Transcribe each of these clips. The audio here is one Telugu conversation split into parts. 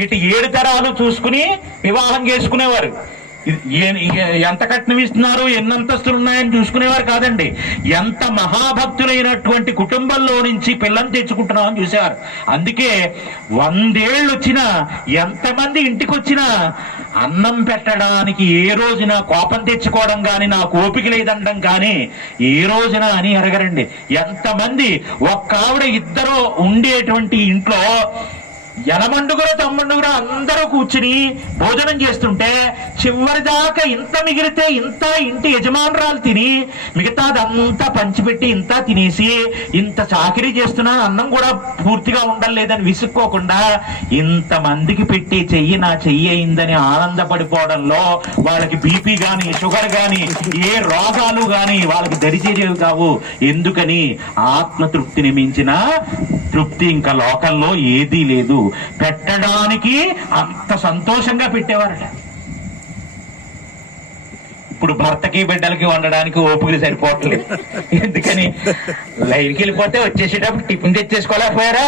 ఇటు ఏడు తరాలు చూసుకుని వివాహం చేసుకునేవారు. ఎంత కట్నం ఇస్తున్నారు ఎన్ని అంతస్తులు ఉన్నాయని చూసుకునేవారు కాదండి. ఎంత మహాభక్తులైనటువంటి కుటుంబంలో నుంచి పిల్లని తెచ్చుకుంటున్నామని చూసేవారు. అందుకే వందేళ్ళు వచ్చినా ఎంతమంది ఇంటికి వచ్చినా అన్నం పెట్టడానికి ఏ రోజున కోపం తెచ్చుకోవడం కానీ నాకు ఓపిక లేదనడం కానీ ఏ రోజున అని అరగరండి ఎంతమంది ఒక్క ఆవిడ ఇద్దరు ఉండేటువంటి ఇంట్లో ఎనమండుగురు తమ్మండుగురు అందరూ కూర్చుని భోజనం చేస్తుంటే చివరి దాకా ఇంత మిగిలితే ఇంత ఇంటి యజమానురాలు తిని మిగతాదంతా పంచిపెట్టి ఇంత తినేసి ఇంత చాకరీ చేస్తున్నా అన్నం కూడా పూర్తిగా ఉండలేదని విసుక్కోకుండా ఇంతమందికి పెట్టి చెయ్యి నా చెయ్యి అయిందని ఆనందపడిపోవడంలో వాళ్ళకి బీపీ గాని షుగర్ గాని ఏ రోగాలు గాని వాళ్ళకి దరిచేరేవి కావు. ఎందుకని ఆత్మతృప్తిని మించిన తృప్తి ఇంకా లోకంలో ఏదీ లేదు. పెట్టడానికి అంత సంతోషంగా పెట్టేవారట. ఇప్పుడు భర్తకి బిడ్డలకి వండడానికి ఓపికలు సరిపోవట్లేదు. ఎందుకని? లైన్కి వెళ్ళిపోతే వచ్చేసేటప్పుడు టిఫిన్ తెచ్చేసుకోలేకపోయారా.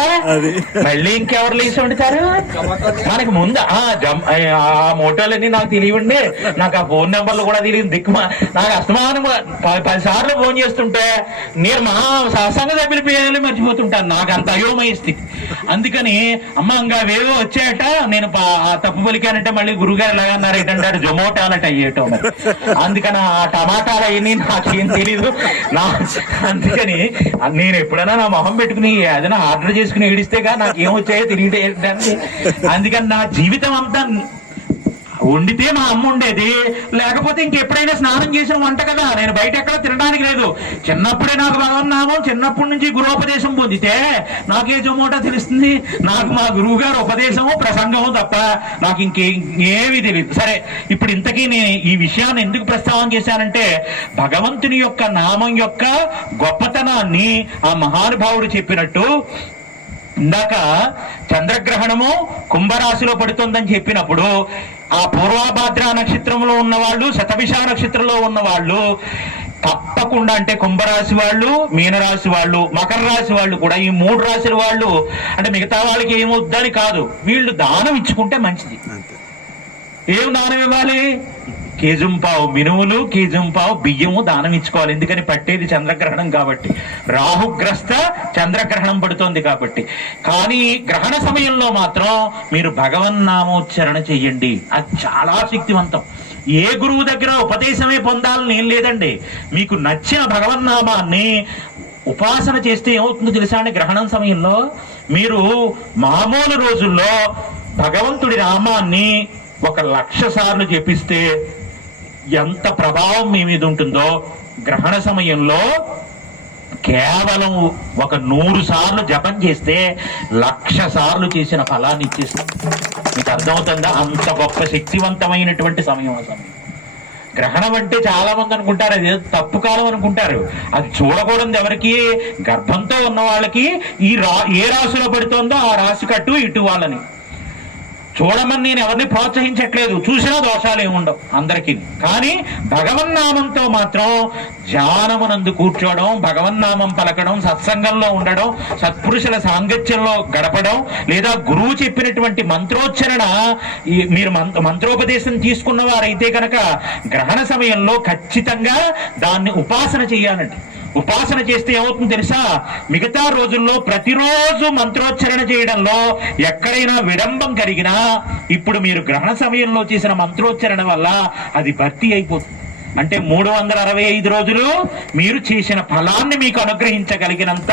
మళ్ళీ ఇంకెవరు లేచి వండుతారు? మనకి ముందు ఆ మోటోలన్నీ నాకు తెలియండి నాకు ఆ ఫోన్ నెంబర్లు కూడా తెలియదు దిక్కు నాకు అస్తమానం పది సార్లు ఫోన్ చేస్తుంటే నేను మా సత్సంగ సభ్యుల పేర్లు మర్చిపోతుంటాను నాకు అంత అయోమయ స్థితి. అందుకని అమ్మ ఇంకా అవేవో వచ్చాయట నేను తప్పు పలికానంటే మళ్ళీ గురుగారు ఎలా అన్నారు ఏంటంటారు జొమాటో అన్నట్టు అయ్యేటో అందుకని ఆ టమాటాలు అవన్నీ నాకేం తెలీదు. నా అందుకని నేను ఎప్పుడైనా నా మొహం పెట్టుకుని ఏదైనా ఆర్డర్ చేసుకుని ఏడిస్తేగా నాకు ఏం వచ్చాయో తెలియడానికి అందుకని నా జీవితం అంతా వండితే మా అమ్మ ఉండేది. లేకపోతే ఇంకెప్పుడైనా స్నానం చేసిన వంట కదా. నేను బయట ఎక్కడ తినడానికి లేదు. చిన్నప్పుడే నాకు భగవన్నామం చిన్నప్పటి నుంచి గురువుపదేశం పొందితే నాకే జమోటా తెలుస్తుంది? నాకు మా గురువు గారు ఉపదేశము ప్రసంగము తప్ప నాకు ఇంకే ఏమీ తెలియదు సరే ఇప్పుడు ఇంతకీ నేను ఈ విషయాన్ని ఎందుకు ప్రస్తావన చేశానంటే భగవంతుని యొక్క నామం యొక్క గొప్పతనాన్ని ఆ మహానుభావుడు చెప్పినట్టు ఇందాక చంద్రగ్రహణము కుంభరాశిలో పడుతుందని చెప్పినప్పుడు ఆ పూర్వభాద్ర నక్షత్రంలో ఉన్న వాళ్ళు శతభిష నక్షత్రంలో ఉన్న వాళ్ళు తప్పకుండా అంటే కుంభరాశి వాళ్ళు మీనరాశి వాళ్ళు మకర రాశి వాళ్ళు కూడా ఈ మూడు రాశుల వాళ్ళు అంటే మిగతా వాళ్ళకి ఏమొద్దని కాదు. వీళ్ళు దానం ఇచ్చుకుంటే మంచిది. ఏం దానం ఇవ్వాలి? కేజుంపావు మినువులు కేజుంపావు బియ్యము దానం ఇచ్చుకోవాలి. ఎందుకని? పట్టేది చంద్రగ్రహణం కాబట్టి. రాహుగ్రస్త చంద్రగ్రహణం పడుతోంది కాబట్టి. కానీ గ్రహణ సమయంలో మాత్రం మీరు భగవన్నామోచ్చరణ చెయ్యండి. అది చాలా శక్తివంతం. ఏ గురువు దగ్గర ఉపదేశమే పొందాలని ఏం లేదండి. మీకు నచ్చిన భగవన్నామాన్ని ఉపాసన చేస్తే ఏమవుతుందో తెలుసా అండి గ్రహణం సమయంలో? మీరు మామూలు రోజుల్లో భగవంతుడి నామాన్ని ఒక లక్ష సార్లు జపిస్తే ఎంత ప్రభావం మీ మీద ఉంటుందో గ్రహణ సమయంలో కేవలం ఒక నూరు సార్లు జపం చేస్తే లక్ష సార్లు చేసిన ఫలాన్ని ఇచ్చేస్తాం మీకు అర్థమవుతుందా? అంత గొప్ప శక్తివంతమైనటువంటి సమయం సమయం. గ్రహణం అంటే చాలా మంది అనుకుంటారు అది తప్పు కాలం అనుకుంటారు. అది చూడకూడదు ఎవరికి. గర్భంతో ఉన్న వాళ్ళకి ఈ రా ఏ రాశిలో పడుతోందో ఆ రాశి కట్టు ఇటు వాళ్ళని. చూడమని నేను ఎవరిని ప్రోత్సహించట్లేదు. చూసినా దోషాలు ఏముండవు అందరికీ. కానీ భగవన్నామంతో మాత్రం ధ్యానమునందు కూర్చోవడం భగవన్నామం పలకడం సత్సంగంలో ఉండడం సత్పురుషుల సాంగత్యంలో గడపడం లేదా గురువు చెప్పినటువంటి మంత్రోచ్చరణ ఈ మీరు మంత్రోపదేశం తీసుకున్న వారైతే కనుక గ్రహణ సమయంలో ఖచ్చితంగా దాన్ని ఉపాసన చేయాలండి ఉపాసన చేస్తే ఏమవుతుంది తెలుసా? మిగతా రోజుల్లో ప్రతిరోజు మంత్రోచ్చరణ చేయడంలో ఎక్కడైనా విడంబం కలిగినా ఇప్పుడు మీరు గ్రహణ సమయంలో చేసిన మంత్రోచ్చరణ వల్ల అది భర్తీ అయిపోతుంది. అంటే మూడు వందల అరవై ఐదు రోజులు మీరు చేసిన ఫలాన్ని మీకు అనుగ్రహించగలిగినంత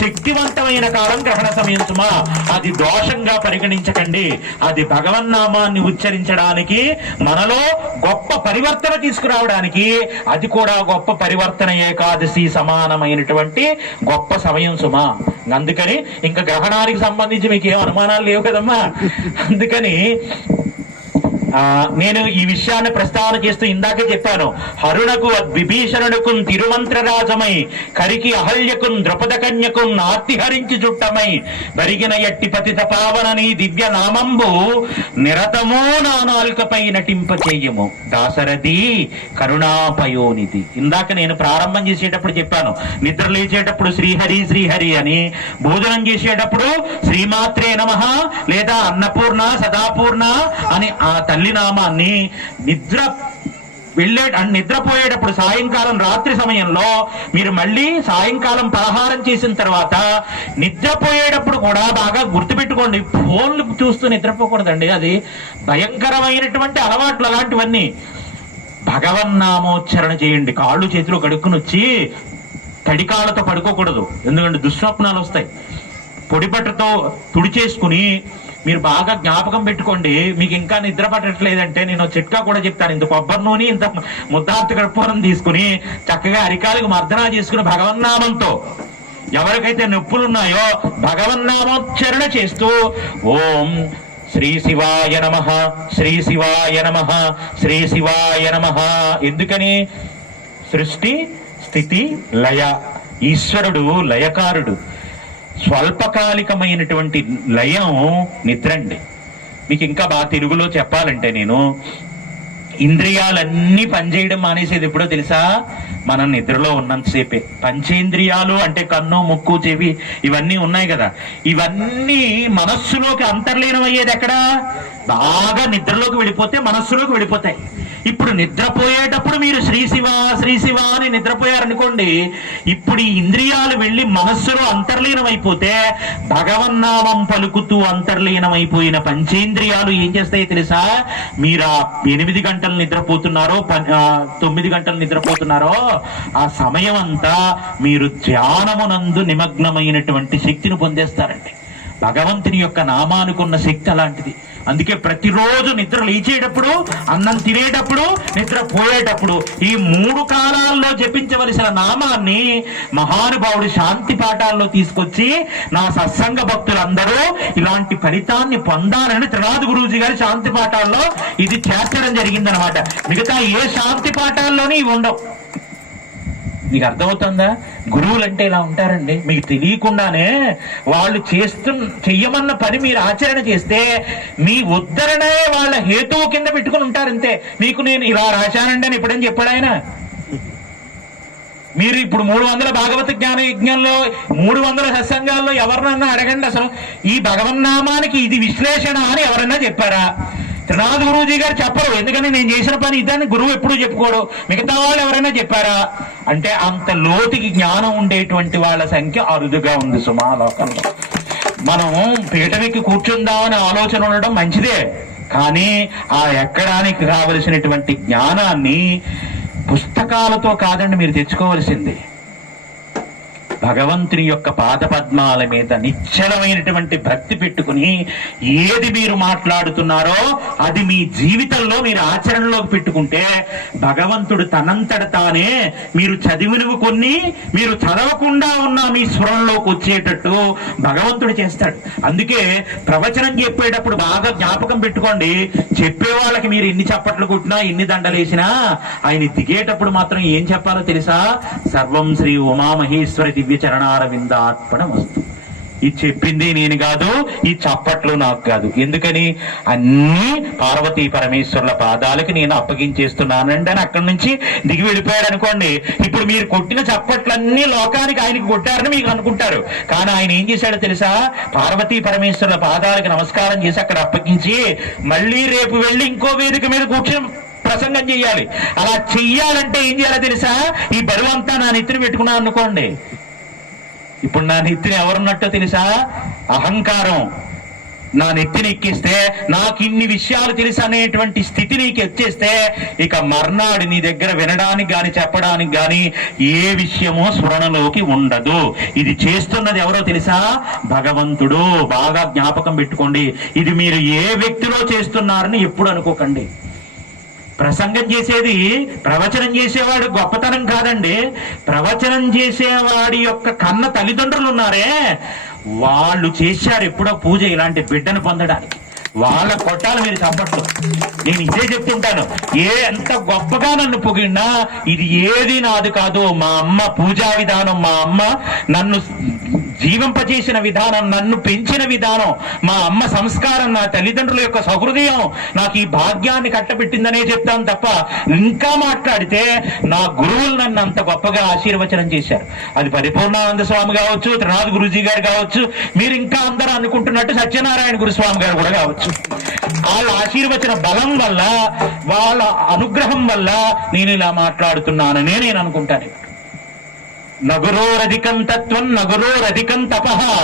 శక్తివంతమైన కాలం గ్రహణ సమయం సుమా అది దోషంగా పరిగణించకండి. అది భగవన్నామాన్ని ఉచ్చరించడానికి మనలో గొప్ప పరివర్తన తీసుకురావడానికి అది కూడా గొప్ప పరివర్తన ఏకాదశి సమానమైనటువంటి గొప్ప సమయం సుమా అందుకని ఇంకా గ్రహణానికి సంబంధించి మీకు ఏం అనుమానాలు లేవు కదమ్మా. అందుకని నేను ఈ విషయాన్ని ప్రస్తావన చేస్తూ ఇందాకే చెప్పాను. హరుణకు విభీషణుడుకు తిరుమంత్రరాజమై కరికి అహల్యకు ద్రుపద కన్యకు ఆర్తిహరించి చుట్టమై బరిగిన ఎట్టి పతిత పావనని దివ్య నామంబు నిరతమో నా నాల్కపై నటింప చెయ్యము దాసరథి కరుణాపయోనిధి. ఇందాక నేను ప్రారంభం చేసేటప్పుడు చెప్పాను. నిద్ర లేచేటప్పుడు శ్రీహరి శ్రీహరి అని. భోజనం చేసేటప్పుడు శ్రీమాత్రే నమ లేదా అన్నపూర్ణ సదాపూర్ణ అని ఆ తల్లి నామాన్ని నిద్ర వెళ్ళే అండ్ నిద్రపోయేటప్పుడు సాయంకాలం రాత్రి సమయంలో మీరు మళ్ళీ సాయంకాలం పలహారం చేసిన తర్వాత నిద్రపోయేటప్పుడు కూడా బాగా గుర్తుపెట్టుకోండి. ఫోన్లు చూస్తూ నిద్రపోకూడదండి. అది భయంకరమైనటువంటి అలవాట్లు అలాంటివన్నీ. భగవన్నామోచ్చరణ చేయండి. కాళ్ళు చేతిలో కడుక్కుని వచ్చి తడికాళ్ళతో పడుకోకూడదు. ఎందుకంటే దుస్వప్నాలు వస్తాయి. పొడిపట్టతో తుడిచేసుకుని మీరు బాగా జ్ఞాపకం పెట్టుకోండి. మీకు ఇంకా నిద్ర పట్టట్లేదంటే నేను చిట్కా కూడా చెప్తాను. ఇంత కొబ్బరి నూనె ఇంత ముద్దార్థ కర్పూరం తీసుకుని చక్కగా అరికాలకు మర్దనా చేసుకుని భగవన్నామంతో ఎవరికైతే నొప్పులు ఉన్నాయో భగవన్నామోచ్చరణ చేస్తూ ఓం శ్రీ శివాయ నమ శ్రీ శివాయ నమ శ్రీ శివాయ నమ. ఎందుకని? సృష్టి స్థితి లయ. ఈశ్వరుడు లయకారుడు. స్వల్పకాలికమైనటువంటి లయం నిద్రండి. మీకు ఇంకా బాగా తెలుగులో చెప్పాలంటే నేను ఇంద్రియాలన్నీ పనిచేయడం మానేసేది ఎప్పుడో తెలుసా? మనం నిద్రలో ఉన్నంతసేపే. పంచేంద్రియాలు అంటే కన్ను ముక్కు చెవి ఇవన్నీ ఉన్నాయి కదా. ఇవన్నీ మనస్సులోకి అంతర్లీనం అయ్యేది ఎక్కడ? బాగా నిద్రలోకి వెళ్ళిపోతే మనస్సులోకి వెళ్ళిపోతాయి. ఇప్పుడు నిద్రపోయేటప్పుడు మీరు శ్రీ శివ శ్రీ శివ అని నిద్రపోయారనుకోండి ఇప్పుడు ఈ ఇంద్రియాలు వెళ్ళి మనస్సులో అంతర్లీనం అయిపోతే భగవన్నామం పలుకుతూ అంతర్లీనం అయిపోయిన పంచేంద్రియాలు ఏం చేస్తాయో తెలుసా? మీరు ఆ ఎనిమిది గంటలు నిద్రపోతున్నారో తొమ్మిది గంటలు నిద్రపోతున్నారో ఆ సమయం అంతా మీరు ధ్యానమునందు నిమగ్నమైనటువంటి శక్తిని పొందేస్తారండి. భగవంతుని యొక్క నామానుకున్న శక్తి అలాంటిది. అందుకే ప్రతిరోజు నిద్ర లేచేటప్పుడు అన్నం తినేటప్పుడు నిద్ర పోయేటప్పుడు ఈ మూడు కాలాల్లో జపించవలసిన నామాన్ని మహానుభావుడు శాంతి పాఠాల్లో తీసుకొచ్చి నా సత్సంగ భక్తులందరూ ఇలాంటి ఫలితాన్ని పొందాలని త్రినాథ్ గురూజీ గారి శాంతి పాఠాల్లో ఇది చేర్చడం జరిగిందనమాట మిగతా ఏ శాంతి పాఠాల్లోనే ఇవి ఉండవు. మీకు అర్థమవుతుందా? గురువులు అంటే ఇలా ఉంటారండి. మీకు తెలియకుండానే వాళ్ళు చేస్తు చెయ్యమన్న పని మీరు ఆచరణ చేస్తే మీ ఉద్ధరణే వాళ్ళ హేతువు కింద పెట్టుకుని ఉంటారంతే మీకు నేను ఇలా రాశానండి అని ఎప్పుడని చెప్పాడు ఆయన? మీరు ఇప్పుడు మూడు వందల భాగవత జ్ఞాన యజ్ఞంలో మూడు వందల సత్సంగాల్లో ఎవరినన్నా అడగండి అసలు? ఈ భగవన్నామానికి ఇది విశ్లేషణ అని ఎవరన్నా చెప్పారా? త్రినాథ్ గురూజీ గారు చెప్పరు. ఎందుకంటే నేను చేసిన పని ఇదని గురువు ఎప్పుడూ చెప్పుకోడు. మిగతా వాళ్ళు ఎవరైనా చెప్పారా? అంటే అంత లోతుకి జ్ఞానం ఉండేటువంటి వాళ్ళ సంఖ్య అరుదుగా ఉంది సుమాలోకంలో మనం పీఠమికి కూర్చుందామనే ఆలోచన ఉండడం మంచిదే. కానీ ఆ ఎక్కడానికి కావలసినటువంటి జ్ఞానాన్ని పుస్తకాలతో కాదండి మీరు తెచ్చుకోవలసింది. భగవంతుని యొక్క పాద పద్మాల మీద నిశ్చలమైనటువంటి భక్తి పెట్టుకుని ఏది మీరు మాట్లాడుతున్నారో అది మీ జీవితంలో మీరు ఆచరణలోకి పెట్టుకుంటే భగవంతుడు తనంతట తానే మీరు చదివినవి కొన్ని మీరు చదవకుండా ఉన్న మీ స్వరంలోకి వచ్చేటట్టు భగవంతుడు చేస్తాడు. అందుకే ప్రవచనం చెప్పేటప్పుడు బాగా జ్ఞాపకం పెట్టుకోండి. చెప్పే వాళ్ళకి మీరు ఎన్ని చప్పట్లు కొట్టినా ఎన్ని దండలేసినా ఆయన దిగేటప్పుడు మాత్రం ఏం చెప్పాలో తెలుసా? సర్వం శ్రీ ఉమామహేశ్వరి దివ్య చరణారవిందార్పణ వస్తు ఇది చెప్పింది నేను కాదు ఈ చప్పట్లు నాకు కాదు. ఎందుకని? అన్ని పార్వతీ పరమేశ్వరుల పాదాలకి నేను అప్పగించేస్తున్నానండి అని అక్కడి నుంచి దిగి వెళ్ళిపోయాడు అనుకోండి. ఇప్పుడు మీరు కొట్టిన చప్పట్లన్నీ లోకానికి ఆయనకి కొట్టారని మీకు అనుకుంటారు. కానీ ఆయన ఏం చేశాడో తెలుసా? పార్వతీ పరమేశ్వరుల పాదాలకు నమస్కారం చేసి అక్కడ అప్పగించి మళ్ళీ రేపు వెళ్ళి ఇంకో వేదిక మీద కూర్చొని ప్రసంగం చెయ్యాలి అలా చెయ్యాలంటే ఏం చేయాలో తెలుసా? ఈ బరువంతా నా నెత్తిని పెట్టుకున్నాను అనుకోండి. ఇప్పుడు నా నెత్తిని ఎవరున్నట్టో తెలుసా? అహంకారం. నా నెత్తిని ఎక్కిస్తే నాకు ఇన్ని విషయాలు తెలుసు అనేటువంటి స్థితి నీకు వచ్చేస్తే ఇక మర్నాడు నీ దగ్గర వినడానికి కానీ చెప్పడానికి కానీ ఏ విషయమో స్మరణలోకి ఉండదు. ఇది చేస్తున్నది ఎవరో తెలుసా? భగవంతుడు. బాగా జ్ఞాపకం పెట్టుకోండి. ఇది మీరు ఏ వ్యక్తిలో చేస్తున్నారని ఎప్పుడు అనుకోకండి. ప్రసంగం చేసేది ప్రవచనం చేసేవాడు గొప్పతనం కాదండి. ప్రవచనం చేసేవాడి యొక్క కన్న తల్లిదండ్రులు ఉన్నారే. వాళ్ళు చేశారు ఎప్పుడో పూజ ఇలాంటి బిడ్డను పొందడానికి. వాళ్ళ కొట్టాలి మీరు చప్పట్లు. నేను ఇదే చెప్తుంటాను. ఏ ఎంత గొప్పగా నన్ను పొగిడినా ఇది ఏది నాది కాదు. మా అమ్మ పూజా విధానం మా అమ్మ నన్ను జీవింపజేసిన విధానం నన్ను పెంచిన విధానం మా అమ్మ సంస్కారం నా తల్లిదండ్రుల యొక్క సహృదయం నాకు ఈ భాగ్యాన్ని కట్టబెట్టిందనే చెప్తాను తప్ప ఇంకా మాట్లాడితే నా గురువులు నన్ను అంత గొప్పగా ఆశీర్వచనం చేశారు. అది పరిపూర్ణానంద స్వామి కావచ్చు త్రినాథ్ గురుజీ గారు కావచ్చు మీరు ఇంకా అందరూ అనుకుంటున్నట్టు సత్యనారాయణ గురుస్వామి గారు కూడా కావచ్చు. వాళ్ళ ఆశీర్వచన బలం వల్ల వాళ్ళ అనుగ్రహం వల్ల నేను ఇలా మాట్లాడుతున్నాననే నేను అనుకుంటాను. నగురోరధికం తత్వం నగురోరధికం తప